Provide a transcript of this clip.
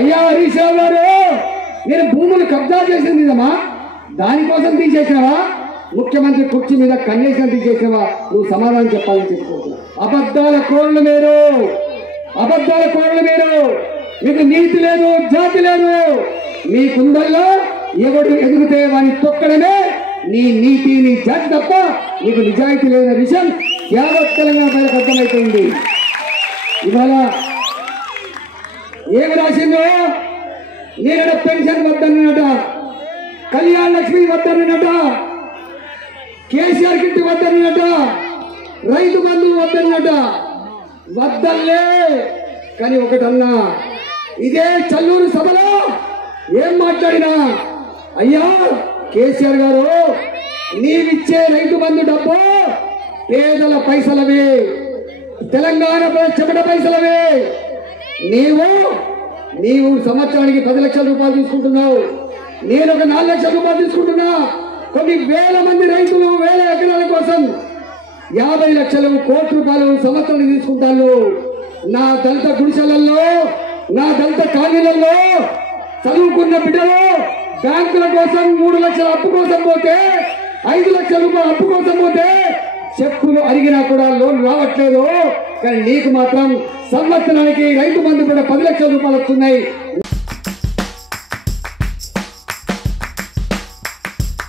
అయ్యా హరీష్ రావు గారు, నేను భూములు కబ్జా చేసింది నిజమా? దానికోసం తీసేసినవా? ముఖ్యమంత్రి కుర్చీ మీద కన్నేసిన తీసేసినవా? నువ్వు సమాధానం చెప్పాలని చెప్పుకుంటున్నా. అబద్ధాల కోళ్ళు మీరు, అబద్ధాల కోళ్ళు మీరు. మీకు నీతి లేదు, జాతి లేదు. మీ కుందల్లో ఎవడు ఎదుగుతే వాడిని తొక్కడమే నీ నీతి, నీ జాతి తప్ప నీకు నిజాయితీ లేని విషయం యావత్ తెలంగాణ ప్రజలకు అర్థమైపోయింది. ఇవాళ ఏమి రాసిందో, నేను పెన్షన్ వద్దన్నట, కళ్యాణ లక్ష్మి వద్దన్నట, కేసీఆర్ కిట్ వద్దన్నట, రైతు బంధు వద్దన్నట. వద్దల్లే కానీ ఒకటన్నా, ఇదే చల్లూరు సభలో ఏం మాట్లాడినా, అయ్యా కేసీఆర్ గారు నీవిచ్చే రైతు బంధు డబ్బు పేదల పైసలవే, తెలంగాణ చెమట పైసలవే. నీవు సంవత్సరానికి 10 లక్షల రూపాయలు తీసుకుంటున్నావు, నేను ఒక 4 లక్షల రూపాయలు తీసుకుంటున్నా. కొన్ని వేల మంది రైతులు వేల ఎకరాల కోసం 50 లక్షలు, కోటి రూపాయలు సంవత్సరానికి తీసుకుంటాను. నా దళిత గుడిసెలలో, నా దళిత కాలనీలలో చదువుకున్న బిడ్డలు బ్యాంకుల కోసం 3 లక్షల అప్పు కోసం పోతే, 5 లక్షల రూపాయల అప్పు కోసం పోతే చెక్కులు అడిగినా కూడా లోన్ రావట్లేదు. కానీ నీకు మాత్రం సంవత్సరానికి రైతు బంధు కూడా 10 లక్షల రూపాయలు వస్తున్నాయి.